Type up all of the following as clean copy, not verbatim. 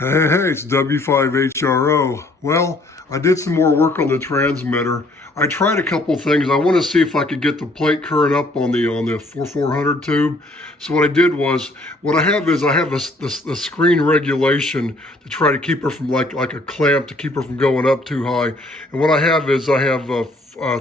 Hey, it's W5HRO. Well, I did some more work on the transmitter. I tried a couple things. I want to see if I could get the plate current up on the 4400 tube. So what I did was, what I have is I have a screen regulation to try to keep her from like a clamp to keep her from going up too high. And what I have is I have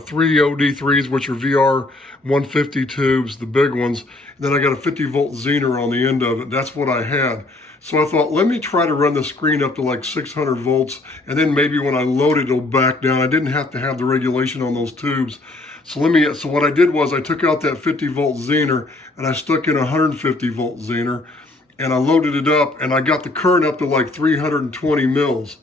three OD3s, which are VR 150 tubes, the big ones. And then I got a 50 volt Zener on the end of it. That's what I had. So I thought, let me try to run the screen up to like 600 volts, and then maybe when I load it, it'll back down. I didn't have to have the regulation on those tubes. So what I did was I took out that 50 volt Zener and I stuck in a 150 volt Zener, and I loaded it up, and I got the current up to like 320 mils.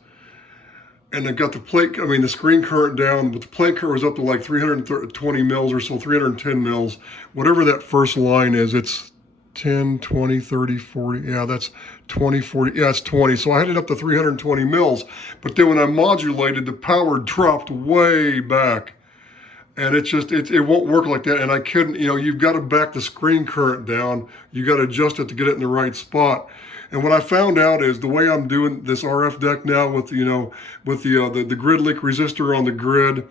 And I got the screen current down, but the plate current was up to like 320 mils or so, 310 mils. Whatever that first line is, it's 10, 20, 30, 40, yeah, that's 20, 40, yeah, it's 20. So I had it up to 320 mils, but then when I modulated, the power dropped way back. And it won't work like that. And I couldn't, you've got to back the screen current down. You got to adjust it to get it in the right spot. And what I found out is the way I'm doing this RF deck now with, the grid link resistor on the grid,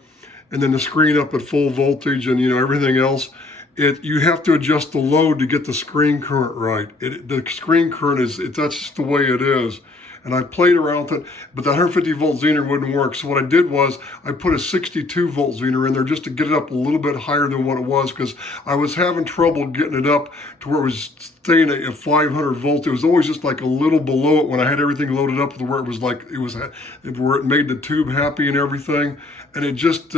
and then the screen up at full voltage and, everything else, you have to adjust the load to get the screen current right. The screen current that's just the way it is. And I played around with it, but the 150 volt Zener wouldn't work. So what I did was I put a 62 volt Zener in there just to get it up a little bit higher than what it was, because I was having trouble getting it up to where it was staying at 500 volts. It was always just like a little below it when I had everything loaded up to where it was where it made the tube happy and everything. And it just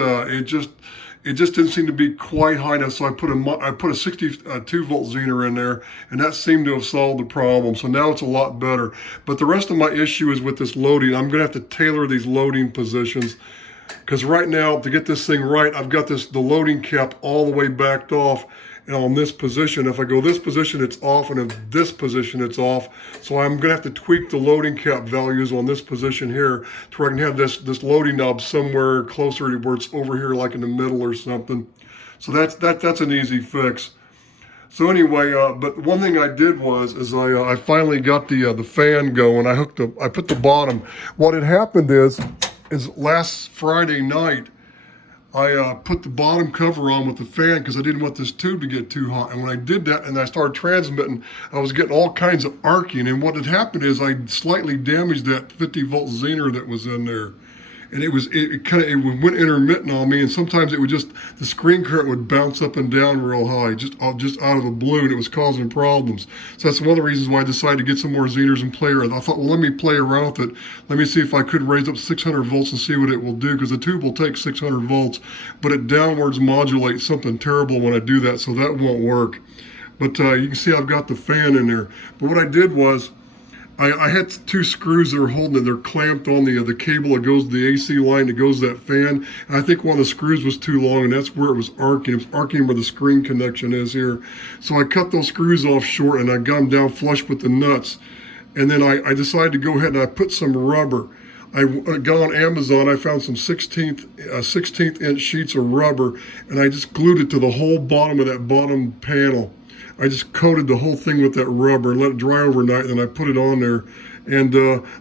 didn't seem to be quite high enough, so I put a 62 volt Zener in there, and that seemed to have solved the problem. So now it's a lot better. But the rest of my issue is with this loading. I'm going to have to tailor these loading positions, because right now, to get this thing right, I've got the loading cap all the way backed off. And on this position, if I go this position, it's off, and if this position, it's off. So I'm going to have to tweak the loading cap values on this position here to where I can have this loading knob somewhere closer to where it's over here, like in the middle or something. So that's an easy fix. So anyway, but one thing I did is I finally got the fan going. I put the bottom. What had happened is last Friday night, I put the bottom cover on with the fan because I didn't want this tube to get too hot. And when I did that and I started transmitting, I was getting all kinds of arcing. And what had happened is I slightly damaged that 50 volt Zener that was in there. And it went intermittent on me, and sometimes the screen current would bounce up and down real high, just out of the blue, and it was causing problems. So that's one of the reasons why I decided to get some more Zeners and play around. I thought, well, let me play around with it. Let me see if I could raise up 600 volts and see what it will do, because the tube will take 600 volts, but it downwards modulates something terrible when I do that, so that won't work. But you can see I've got the fan in there. But what I did was, I had two screws that are holding it. They're clamped on the cable that goes to the AC line that goes to that fan. And I think one of the screws was too long, and that's where it was arcing. It was arcing where the screen connection is here. So I cut those screws off short, and I got them down flush with the nuts. And then I decided to go ahead and I put some rubber. I got on Amazon, I found some 16th inch sheets of rubber, and I just glued it to the whole bottom of that bottom panel. I just coated the whole thing with that rubber and let it dry overnight, and I put it on there. And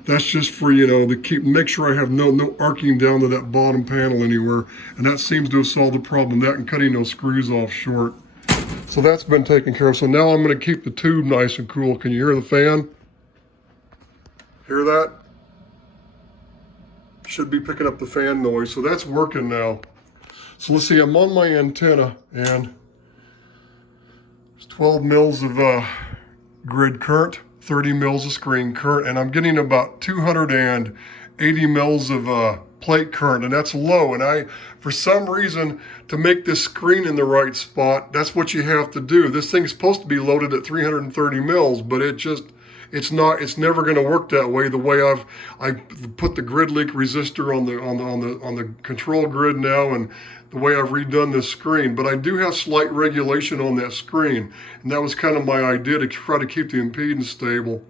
that's just for, to make sure I have no arcing down to that bottom panel anywhere. And that seems to have solved the problem, that and cutting those screws off short. So that's been taken care of. So now I'm going to keep the tube nice and cool. Can you hear the fan? Hear that? Should be picking up the fan noise. So that's working now. So let's see, I'm on my antenna, and 12 mils of grid current, 30 mils of screen current, and I'm getting about 280 mils of plate current, and that's low. And for some reason, to make this screen in the right spot, that's what you have to do. This thing's supposed to be loaded at 330 mils, but it's not. It's never going to work that way. The way I put the grid link resistor on the control grid now, and the way I've redone this screen. But I do have slight regulation on that screen, and that was kind of my idea, to try to keep the impedance stable.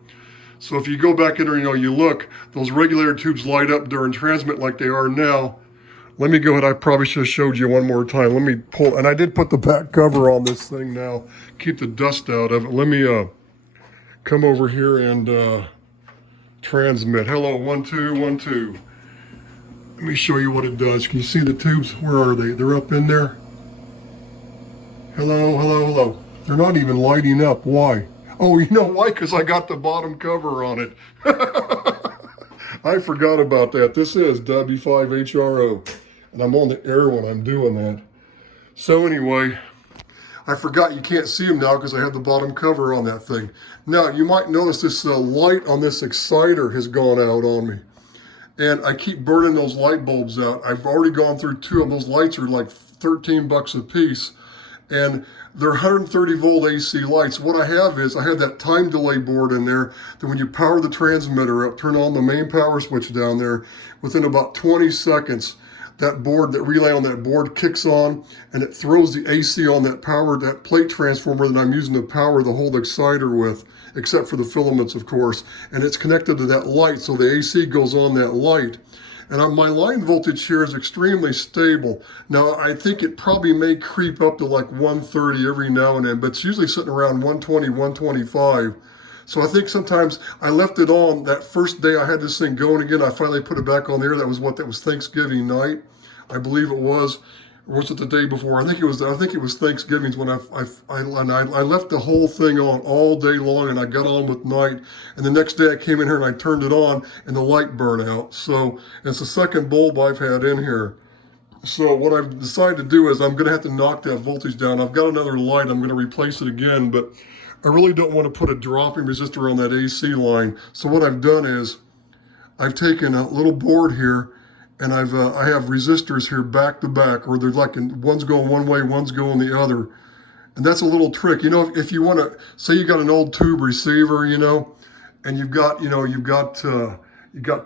So if you go back in there, you look, those regulator tubes light up during transmit like they are now. Let me go ahead. I probably should have showed you one more time. Let me pull, and I did put the back cover on this thing now, keep the dust out of it. Let me come over here and transmit. Hello, 1, 2, 1, 2. Let me show you what it does. Can you see the tubes? Where are they? They're up in there. Hello, hello, hello. They're not even lighting up. Why? Oh, you know why? Because I got the bottom cover on it. I forgot about that. This is W5HRO, and I'm on the air when I'm doing that. So anyway, I forgot you can't see them now because I have the bottom cover on that thing. Now, you might notice this light on this exciter has gone out on me. And I keep burning those light bulbs out. I've already gone through 2 of those. Lights are like 13 bucks a piece. And they're 130 volt AC lights. What I have is, I have that time delay board in there that when you power the transmitter up, turn on the main power switch down there, within about 20 seconds, that relay on that board kicks on and it throws the AC on that plate transformer that I'm using to power the whole exciter with, except for the filaments, of course. And it's connected to that light, so the AC goes on that light. And my line voltage here is extremely stable. Now, I think it probably may creep up to like 130 every now and then, but it's usually sitting around 120, 125. So I think sometimes I left it on that first day I had this thing going again. I finally put it back on the air. That was Thanksgiving night, I believe it was. Or was it the day before? I think it was Thanksgiving's when I left the whole thing on all day long, and I got on with night. And the next day I came in here and I turned it on and the light burned out. So it's the second bulb I've had in here. So what I've decided to do is I'm going to have to knock that voltage down. I've got another light. I'm going to replace it again, but I really don't want to put a dropping resistor on that AC line. So what I've done is I've taken a little board here, and I have resistors here back to back, or they're like one's going one way, one's going the other. And that's a little trick. You know, if you want to, say you got an old tube receiver, you know, and you've got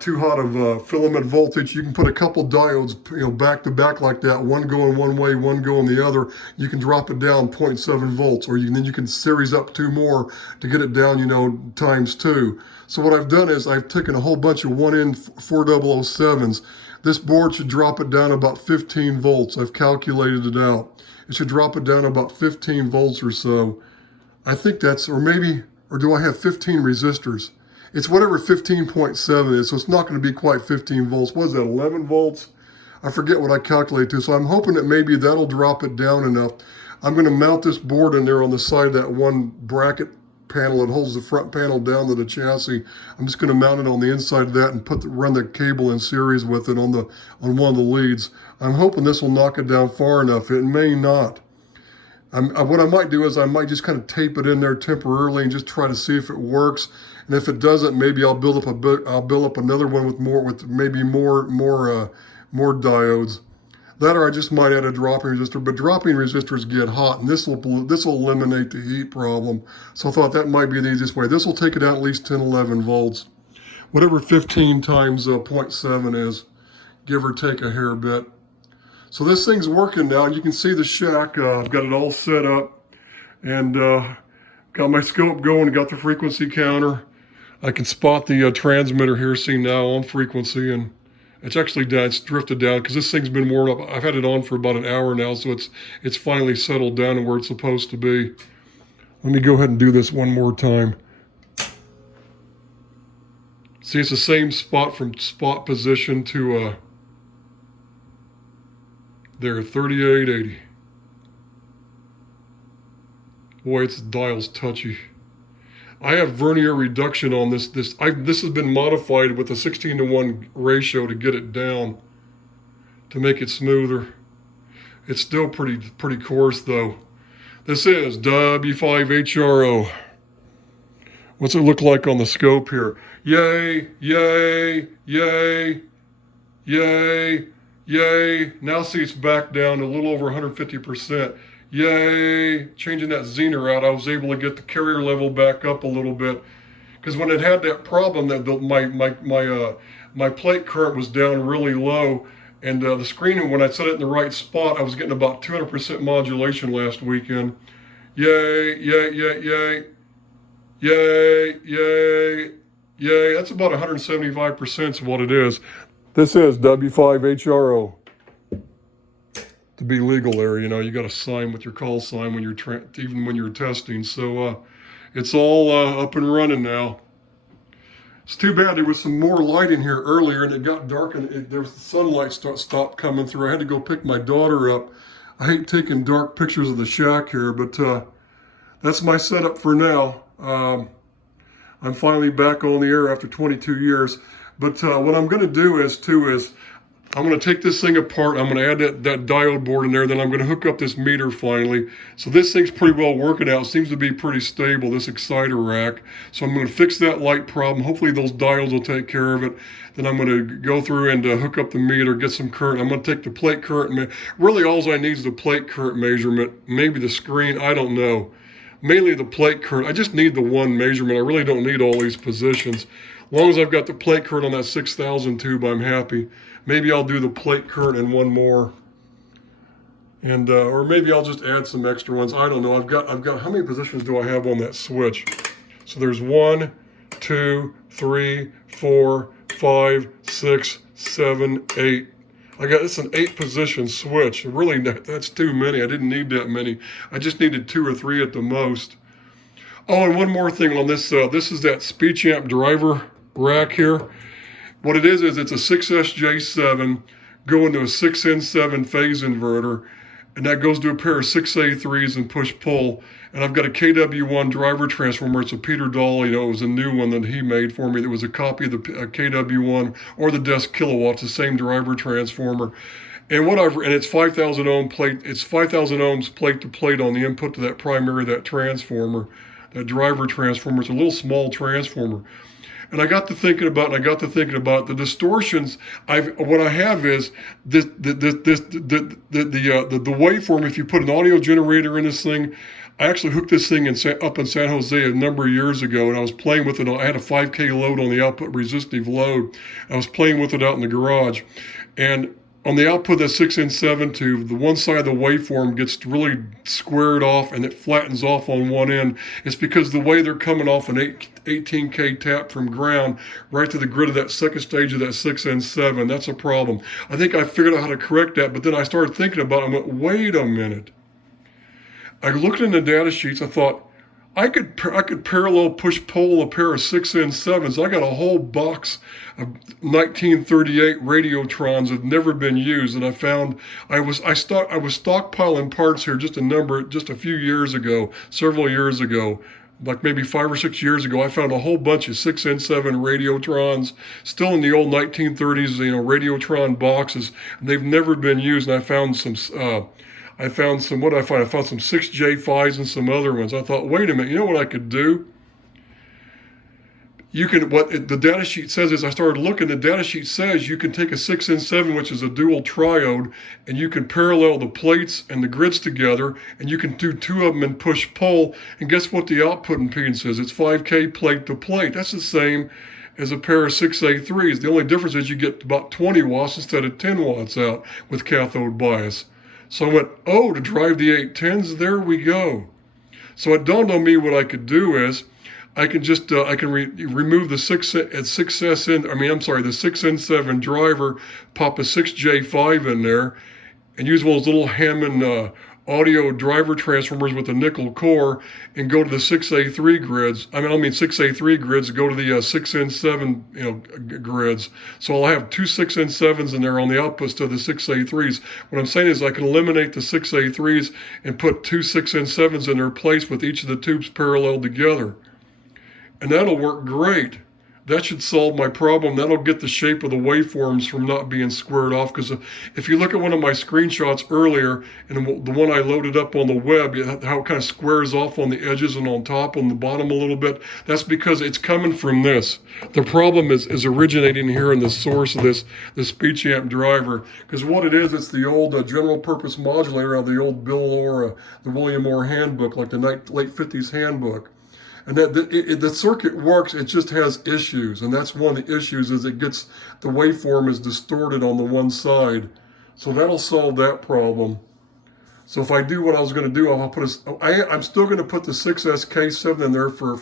too hot of filament voltage, you can put a couple diodes, you know, back to back like that, one going one way, one going the other. You can drop it down 0.7 volts, or then you can series up 2 more to get it down, you know, times 2. So what I've done is I've taken a whole bunch of 1N 4007s. This board should drop it down about 15 volts. I've calculated it out. It should drop it down about 15 volts or so. I think that's, or do I have 15 resistors? It's whatever 15.7 is, so it's not going to be quite 15 volts. What is that, 11 volts? I forget what I calculated to, so I'm hoping that maybe that'll drop it down enough. I'm going to mount this board in there on the side of that one bracket panel that holds the front panel down to the chassis. I'm just going to mount it on the inside of that and run the cable in series with it on one of the leads. I'm hoping this will knock it down far enough. It may not. What I might do is I might just kind of tape it in there temporarily and just try to see if it works. And if it doesn't, maybe I'll build up another one with maybe more diodes. That, or I just might add a dropping resistor, but dropping resistors get hot, and this will eliminate the heat problem. So I thought that might be the easiest way. This will take it out at least 10, 11 volts. Whatever 15 times 0.7 is, give or take a hair bit. So this thing's working now. You can see the shack. I've got it all set up, and got my scope going, got the frequency counter. I can spot the transmitter here, see now on frequency, and it's actually down, it's drifted down because this thing's been worn up. I've had it on for about an hour now, so it's finally settled down to where it's supposed to be. Let me go ahead and do this one more time. See, it's the same spot from spot position to there, 3880. Boy, its dial's touchy. I have vernier reduction on this. This has been modified with a 16:1 ratio to get it down, to make it smoother. It's still pretty coarse though. This is W5HRO. What's it look like on the scope here? Yay, yay, yay, yay, yay. Now see, it's back down a little over 150%. Yay, changing that zener out, I was able to get the carrier level back up a little bit. Because when it had that problem, that my plate current was down really low, and the screen, when I set it in the right spot, I was getting about 200% modulation last weekend. Yay, yay, yay, yay, yay, yay, yay. That's about 175% of what it is. This is W5HRO. To be legal there, you know, you got to sign with your call sign when you're even when you're testing. So it's all up and running now. It's too bad there was some more light in here earlier and it got dark and there was the sunlight stopped coming through. I had to go pick my daughter up. I hate taking dark pictures of the shack here, but that's my setup for now. I'm finally back on the air after 22 years. But what I'm going to do is I'm going to take this thing apart. I'm going to add that diode board in there. Then I'm going to hook up this meter finally. So this thing's pretty well working out. It seems to be pretty stable, this exciter rack. So I'm going to fix that light problem. Hopefully those diodes will take care of it. Then I'm going to go through and hook up the meter, get some current. I'm going to take the plate current. Really all I need is the plate current measurement. Maybe the screen, I don't know. Mainly the plate current. I just need the one measurement. I really don't need all these positions. As long as I've got the plate current on that 6000 tube, I'm happy. Maybe I'll do the plate current and one more. And or maybe I'll just add some extra ones. I don't know. I've got how many positions do I have on that switch? So there's 1, 2, 3, 4, 5, 6, 7, 8. It's an 8-position switch. Really, that's too many. I didn't need that many. I just needed 2 or 3 at the most. Oh, and one more thing on this. This is that speech amp driver rack here. What it is it's a 6SJ7 going to a 6N7 phase inverter, and that goes to a pair of 6A3s and push-pull. And I've got a KW1 driver transformer. It's a Peter Dahl, it was a new one that he made for me. It was a copy of the KW1 or the desk kilowatts, the same driver transformer. And it's 5,000 ohm plate. It's 5,000 ohms plate to plate on the input to that primary, that transformer, that driver transformer. It's a little small transformer. And I got to thinking about the distortions. What I have is the waveform. If you put an audio generator in this thing, I actually hooked this thing up in San Jose a number of years ago, and I was playing with it. I had a 5K load on the output, resistive load. I was playing with it out in the garage, and on the output of that 6N7 tube, the one side of the waveform gets really squared off and it flattens off on one end. It's because the way they're coming off an 18K tap from ground right to the grid of that second stage of that 6N7, that's a problem. I think I figured out how to correct that, but then I started thinking about it and went, wait a minute. I looked in the data sheets, I thought, I could parallel push-pull a pair of 6N7s. I got a whole box of 1938 Radiotrons that have never been used, and I found I was stockpiling parts here just a few years ago, several years ago, like maybe 5 or 6 years ago. I found a whole bunch of 6N7 Radiotrons still in the old 1930s, Radiotron boxes, and they've never been used. And I found some. I found some 6J5s and some other ones. I thought, wait a minute, you know what I could do? The data sheet says is, I started looking, the data sheet says you can take a 6N7, which is a dual triode, and you can parallel the plates and the grids together, and you can do 2 of them in push-pull, and guess what the output impedance is? It's 5K plate to plate. That's the same as a pair of 6A3s. The only difference is you get about 20 watts instead of 10 watts out with cathode bias. So I went, oh, to drive the 810s, there we go. So it dawned on me what I could do is, I can just remove the 6N7 driver, pop a 6J5 in there, and use one of those little Hammond audio driver transformers with a nickel core, and go to the 6A3 grids. 6A3 grids, go to the 6N7 grids. So I'll have 2 6N7s in there on the outputs to the 6A3s. What I'm saying is I can eliminate the 6A3s and put 2 6N7s in their place with each of the tubes parallel together. And that'll work great. That should solve my problem. That'll get the shape of the waveforms from not being squared off. Because if you look at one of my screenshots earlier, and the one I loaded up on the web, how it kind of squares off on the edges and on top, on the bottom a little bit, that's because it's coming from this. The problem is originating here in the source of this speech amp driver. Because what it is, it's the old general purpose modulator out of the old Bill Orr, the William Orr handbook, like the late 50s handbook. And the circuit works, it just has issues. And that's one of the issues, is the waveform is distorted on the one side. So that'll solve that problem. So if I do what I was going to do, I'm still going to put the 6SK7 in there for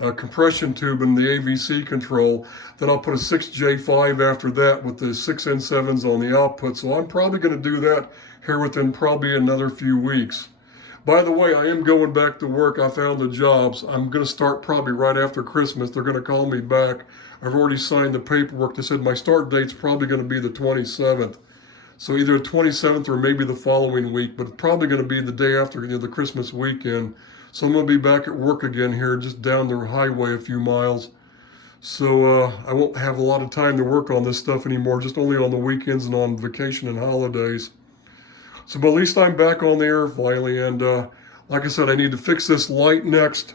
a compression tube in the AVC control. Then I'll put a 6J5 after that with the 6N7s on the output. So I'm probably going to do that here within probably another few weeks. By the way, I am going back to work. I found the jobs. I'm going to start probably right after Christmas. They're going to call me back. I've already signed the paperwork. They said my start date's probably going to be the 27th. So either the 27th or maybe the following week, but it's probably going to be the day after, the Christmas weekend. So I'm going to be back at work again here, just down the highway a few miles. So I won't have a lot of time to work on this stuff anymore, just only on the weekends and on vacation and holidays. So, but at least I'm back on the air finally, and like I said, I need to fix this light next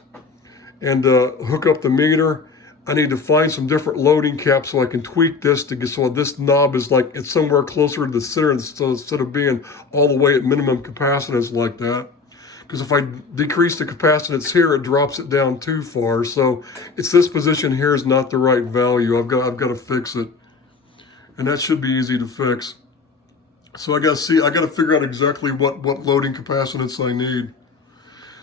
and hook up the meter. I need to find some different loading caps so I can tweak this to get so this knob is like it's somewhere closer to the center instead of being all the way at minimum capacitance like that. Because if I decrease the capacitance here, it drops it down too far. So it's this position here is not the right value. I've got to fix it, and that should be easy to fix. So I got to figure out exactly what loading capacitance I need.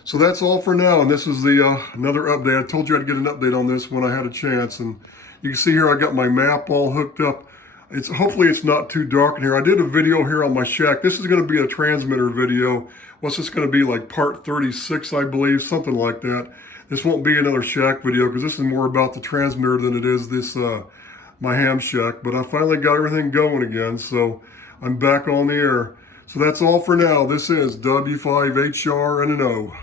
So that's all for now, and this is the another update. I told you I'd get an update on this when I had a chance, and you can see here I got my map all hooked up. Hopefully it's not too dark in here. I did a video here on my shack. This is going to be a transmitter video. What's this going to be, like part 36, I believe, something like that. This won't be another shack video because this is more about the transmitter than it is this my ham shack. But I finally got everything going again, so I'm back on the air. So that's all for now. This is W5HR and an O.